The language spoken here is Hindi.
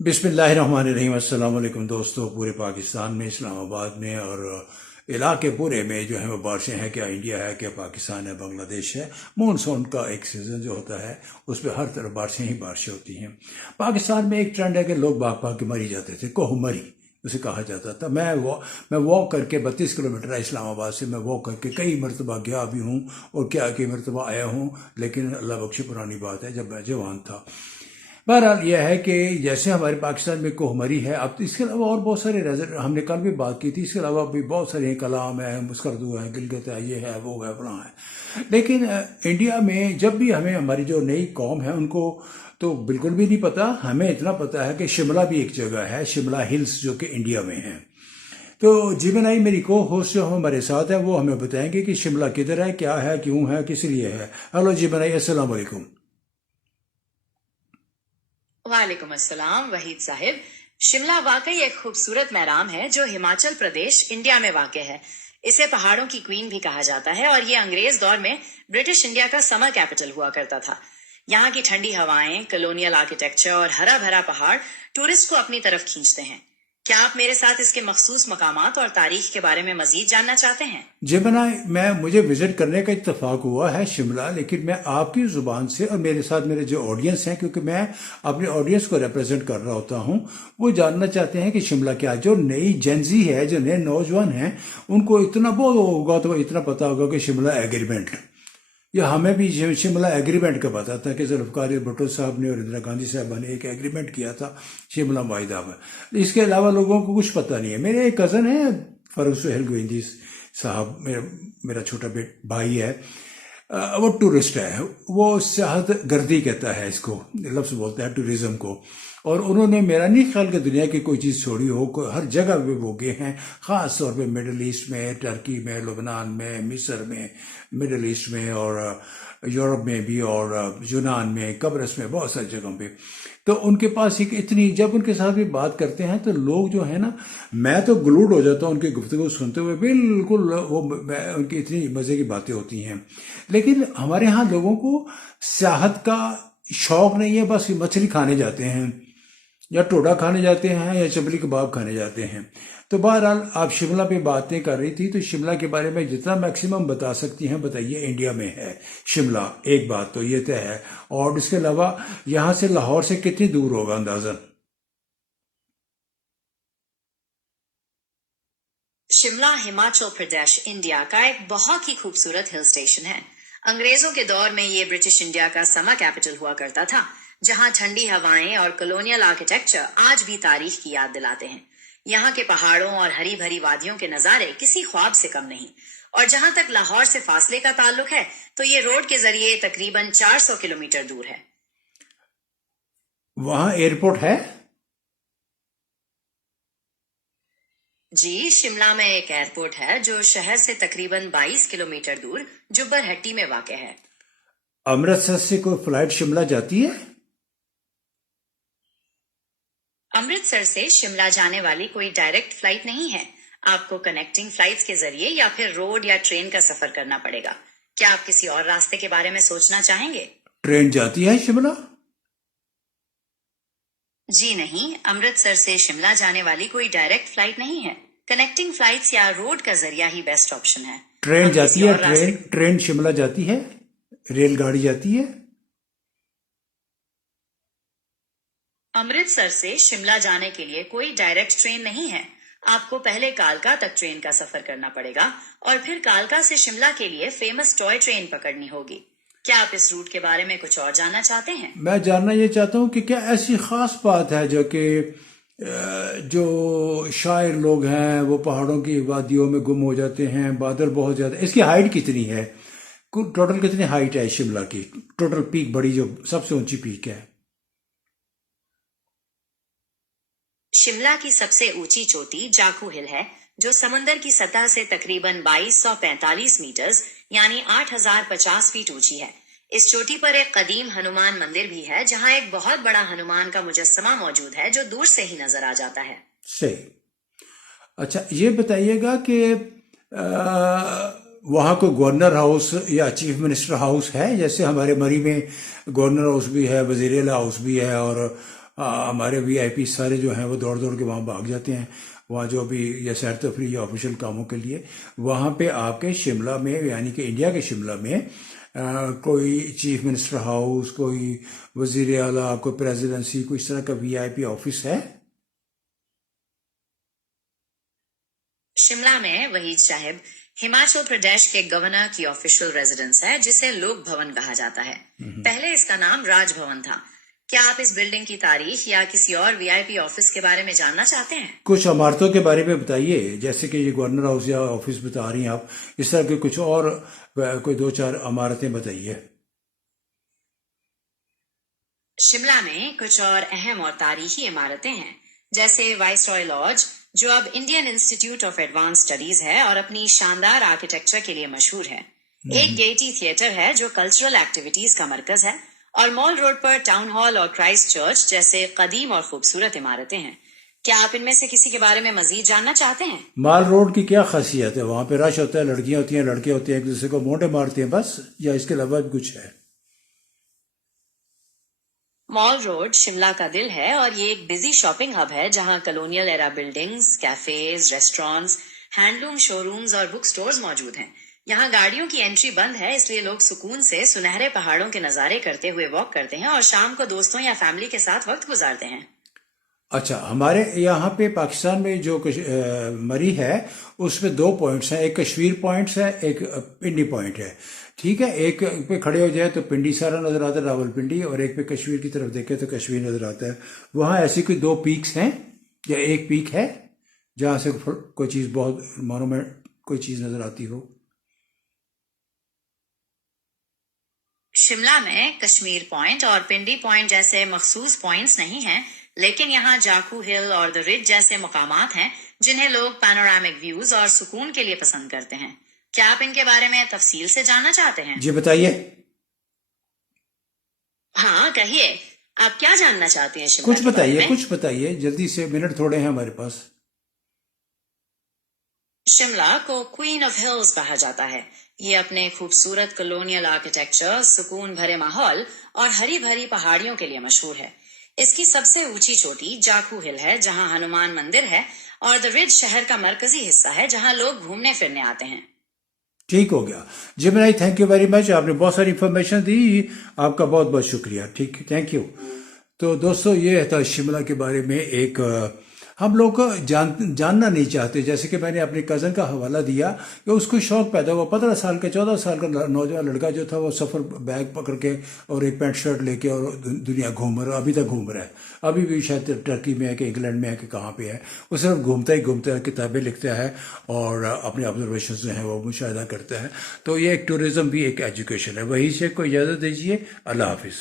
बिस्मिल्लाहिर्रहमानिर्रहीम। अस्सलाम वालेकुम दोस्तों। पूरे पाकिस्तान में, इस्लामाबाद में और इलाके पूरे में जो है वो बारिशें हैं। क्या इंडिया है, क्या पाकिस्तान है, बांग्लादेश है। मानसून का एक सीज़न जो होता है उस पर हर तरफ बारिशें ही बारिशें होती हैं। पाकिस्तान में एक ट्रेंड है कि लोग भाग भाग के मरी जाते थे, कोहमरी उसे कहा जाता था। मैं वॉक करके 32 किलोमीटर है इस्लामाबाद से, मैं वॉक करके कई मरतबा गया भी हूँ और क्या कई मरतबा आया हूँ। लेकिन अल्लाह बख्शी पुरानी बात है, जब मैं जवान था। बहरहाल यह है कि जैसे हमारे पाकिस्तान में कोहमरी है, अब तो इसके अलावा और बहुत सारे नजर, हमने कल भी बात की थी, इसके अलावा भी बहुत सारे कलाम है, मुस्करदू है, गिलगित है, ये है, वो है, फलां है। लेकिन इंडिया में जब भी हमें हमारी जो नई कौम है उनको तो बिल्कुल भी नहीं पता। हमें इतना पता है कि शिमला भी एक जगह है, शिमला हिल्स, जो कि इंडिया में है। तो जीवन आई मेरी को होस्ट जो हमारे साथ है वो हमें बताएंगे कि शिमला किधर है, क्या है, क्यों है, किस लिए है। हेलो जीवन आई, अस्सलाम वालेकुम। वालेकुम अस्सलाम वहीद साहिब। शिमला वाकई एक खूबसूरत मैदान है जो हिमाचल प्रदेश इंडिया में वाक़ है। इसे पहाड़ों की क्वीन भी कहा जाता है और ये अंग्रेज दौर में ब्रिटिश इंडिया का समर कैपिटल हुआ करता था। यहाँ की ठंडी हवाएं, कॉलोनियल आर्किटेक्चर और हरा भरा पहाड़ टूरिस्ट को अपनी तरफ खींचते हैं। क्या आप मेरे साथ इसके मखसूस मकामात और तारीख के बारे में मजीद जानना चाहते हैं? जी बना, मुझे विजिट करने का इत्तेफाक हुआ है शिमला, लेकिन मैं आपकी जुबान से और मेरे साथ मेरे जो ऑडियंस हैं, क्योंकि मैं अपने ऑडियंस को रिप्रेजेंट कर रहा होता हूं, वो जानना चाहते हैं कि शिमला क्या है। जो नई जेंजी है, जो नए नौजवान हैं, उनको इतना बहुत होगा तो इतना पता होगा कि शिमला एग्रीमेंट, या हमें भी शिमला एग्रीमेंट का पता था कि जुल्फ़िकार भुट्टो साहब ने और इंदिरा गांधी साहब ने एक एग्रीमेंट किया था शिमला माहिदा में। इसके अलावा लोगों को कुछ पता नहीं है। मेरे एक कज़न है फ़ारूक सुहेल गोविंदी साहब, मेरा छोटा भाई है। वो टूरिस्ट है, वो सियाहत गर्दी कहता है इसको, लफ्ज़ बोलता है टूरिज़्म को। और उन्होंने मेरा नहीं ख्याल कि दुनिया की कोई चीज़ छोड़ी हो, हर जगह पे वो गए हैं। ख़ास तौर पे मिडल ईस्ट में, टर्की में, लुबनान में, मिस्र में, मिडल ईस्ट में और यूरोप में भी, और यूनान में, कब्रस में, बहुत सारी जगहों पे। तो उनके पास एक इतनी, जब उनके साथ भी बात करते हैं तो लोग जो है ना, मैं तो ग्लूड हो जाता हूँ उनकी गुफ्तगू सुनते हुए, बिल्कुल वो उनकी इतनी मज़े की बातें होती हैं। लेकिन हमारे यहाँ लोगों को सियाहत का शौक नहीं है, बस मछली खाने जाते हैं या टोडा खाने जाते हैं या चबली कबाब खाने जाते हैं। तो बहरहाल आप शिमला पे बातें कर रही थी, तो शिमला के बारे में जितना मैक्सिमम बता सकती हैं बताइए। इंडिया में है शिमला, एक बात तो ये तय है। और इसके अलावा यहाँ से लाहौर से कितनी दूर होगा अंदाजन? शिमला हिमाचल प्रदेश इंडिया का एक बहुत ही खूबसूरत हिल स्टेशन है। अंग्रेजों के दौर में ये ब्रिटिश इंडिया का समर कैपिटल हुआ करता था, जहां ठंडी हवाएं और कॉलोनियल आर्किटेक्चर आज भी तारीख की याद दिलाते हैं। यहाँ के पहाड़ों और हरी भरी वादियों के नजारे किसी ख्वाब से कम नहीं। और जहां तक लाहौर से फासले का ताल्लुक है, तो ये रोड के जरिए तकरीबन 400 किलोमीटर दूर है। वहां एयरपोर्ट है? जी, शिमला में एक एयरपोर्ट है जो शहर से तकरीबन 22 किलोमीटर दूर जुब्बरहट्टी में वाक़ है। अमृतसर से कोई फ्लाइट शिमला जाती है? अमृतसर से शिमला जाने वाली कोई डायरेक्ट फ्लाइट नहीं है। आपको कनेक्टिंग फ्लाइट्स के जरिए या फिर रोड या ट्रेन का सफर करना पड़ेगा। क्या आप किसी और रास्ते के बारे में सोचना चाहेंगे? ट्रेन जाती है शिमला? जी नहीं, अमृतसर से शिमला जाने वाली कोई डायरेक्ट फ्लाइट नहीं है। कनेक्टिंग फ्लाइट्स या रोड का जरिया ही बेस्ट ऑप्शन है। ट्रेन जाती है? ट्रेन शिमला जाती है? रेलगाड़ी जाती है? अमृतसर से शिमला जाने के लिए कोई डायरेक्ट ट्रेन नहीं है। आपको पहले कालका तक ट्रेन का सफर करना पड़ेगा और फिर कालका से शिमला के लिए फेमस टॉय ट्रेन पकड़नी होगी। क्या आप इस रूट के बारे में कुछ और जानना चाहते हैं? मैं जानना ये चाहता हूँ कि क्या ऐसी खास बात है जो कि जो शायर लोग हैं वो पहाड़ों की वादियों में गुम हो जाते हैं, बादल बहुत ज्यादा। इसकी हाइट कितनी है? टोटल कितनी हाइट है शिमला की? टोटल पीक, बड़ी जो सबसे ऊंची पीक है? शिमला की सबसे ऊंची चोटी जाखू हिल है, जो समुंदर की सतह से तकरीबन 2245 मीटर्स यानी 8050 फीट ऊंची है। इस चोटी पर एक कदीम हनुमान मंदिर भी है, जहां एक बहुत बड़ा हनुमान का मुजस्समा मौजूद है जो दूर से ही नजर आ जाता है। सही। अच्छा, ये बताइएगा कि वहाँ को गवर्नर हाउस या चीफ मिनिस्टर हाउस है? जैसे हमारे मरी में गवर्नर हाउस भी है, वजीर आला हाउस भी है, और हमारे वीआईपी सारे जो हैं वो दौड़ दौड़ के वहाँ भाग जाते हैं, वहाँ जो भी या सैर तफरी या ऑफिशियल कामों के लिए। वहाँ पे आपके शिमला में, यानी कि इंडिया के शिमला में कोई चीफ मिनिस्टर हाउस, कोई वजीर आला, कोई प्रेसिडेंसी, कोई इस तरह का वीआईपी ऑफिस है? शिमला में वहीद साहिब हिमाचल प्रदेश के गवर्नर की ऑफिशियल रेजिडेंस है, जिसे लोक भवन कहा जाता है। पहले इसका नाम राज भवन था। क्या आप इस बिल्डिंग की तारीख या किसी और वीआईपी ऑफिस के बारे में जानना चाहते हैं? कुछ इमारतों के बारे में बताइए, जैसे कि ये गवर्नर हाउस या ऑफिस बता रही हैं आप, इस तरह के कुछ और कोई 2-4 इमारतें बताइए। शिमला में कुछ और अहम और तारीखी इमारतें हैं, जैसे वाइसरॉय लॉज, जो अब Indian institute of advance studies है और अपनी शानदार आर्किटेक्चर के लिए मशहूर है। एक गेटी थिएटर है जो कल्चरल एक्टिविटीज का मरकज है, और मॉल रोड पर टाउन हॉल और क्राइस्ट चर्च जैसे कदीम और खूबसूरत इमारतें हैं। क्या आप इनमें से किसी के बारे में मजीद जानना चाहते हैं? मॉल रोड की क्या खासियत है? वहां पे रश होता है, लड़कियां होती हैं, लड़के होते हैं, एक दूसरे को मोंडे मारते हैं बस, या इसके अलावा भी कुछ है? मॉल रोड शिमला का दिल है और ये एक बिजी शॉपिंग हब है, जहां colonial era buildings, cafes, restaurants, handloom showrooms और बुक स्टोर्स मौजूद हैं। यहाँ गाड़ियों की एंट्री बंद है, इसलिए लोग सुकून से सुनहरे पहाड़ों के नजारे करते हुए वॉक करते हैं और शाम को दोस्तों या फैमिली के साथ वक्त गुजारते हैं। अच्छा, हमारे यहाँ पे पाकिस्तान में जो मरी है उसमें 2 पॉइंट्स हैं, एक कश्मीर पॉइंट्स है, एक पिंडी पॉइंट है। ठीक है, एक पे खड़े हो जाए तो पिंडी सारा नजर आता है, रावलपिंडी, और एक पे कश्मीर की तरफ देखे तो कश्मीर नजर आता है। वहाँ ऐसी कोई 2 पीक्स हैं या एक पीक है जहाँ से कोई चीज़ बहुत मोनूमेंट, कोई चीज़ नजर आती हो? शिमला में कश्मीर पॉइंट और पिंडी पॉइंट जैसे मखसूस पॉइंट्स नहीं हैं, लेकिन यहाँ जाकू हिल और द रिज जैसे मकामात हैं जिन्हें लोग पैनोरामिक व्यूज और सुकून के लिए पसंद करते हैं। क्या आप इनके बारे में तफसील से जानना चाहते हैं? जी बताइए। हाँ कहिए, आप क्या जानना चाहते हैं शिमला कुछ के बारे बताइए, में? कुछ बताइए जल्दी से, मिनट थोड़े हैं हमारे पास। शिमला को क्वीन ऑफ हिल्स कहा जाता है। ये अपने खूबसूरत कॉलोनियल आर्किटेक्चर, सुकून भरे माहौल और हरी भरी पहाड़ियों के लिए मशहूर है। इसकी सबसे ऊंची चोटी जाकू हिल है, जहां हनुमान मंदिर है, और द रिज शहर का मरकजी हिस्सा है जहां लोग घूमने फिरने आते हैं। ठीक हो गया जी भाई, थैंक यू वेरी मच, आपने बहुत सारी इंफॉर्मेशन दी, आपका बहुत बहुत शुक्रिया। ठीक, थैंक यू। तो दोस्तों, ये था शिमला के बारे में एक हम लोग जानना नहीं चाहते। जैसे कि मैंने अपने कज़न का हवाला दिया कि उसको शौक पैदा हुआ, 15 साल का 14 साल का नौजवान लड़का जो था, वो सफ़र बैग पकड़ के और एक पैंट शर्ट लेके और दुनिया घूम रहा, अभी तक घूम रहा है। अभी भी शायद टर्की में है कि इंग्लैंड में है कि कहाँ पे है, वो सिर्फ घूमता ही घूमता है, किताबें लिखता है और अपने ऑब्जर्वेशन जो हैं वो मुशाहिदा करता है। तो ये एक टूरिज़्म भी एक एजुकेशन है। वहीं से कोई इजाज़त दीजिए, अल्लाह हाफिज़।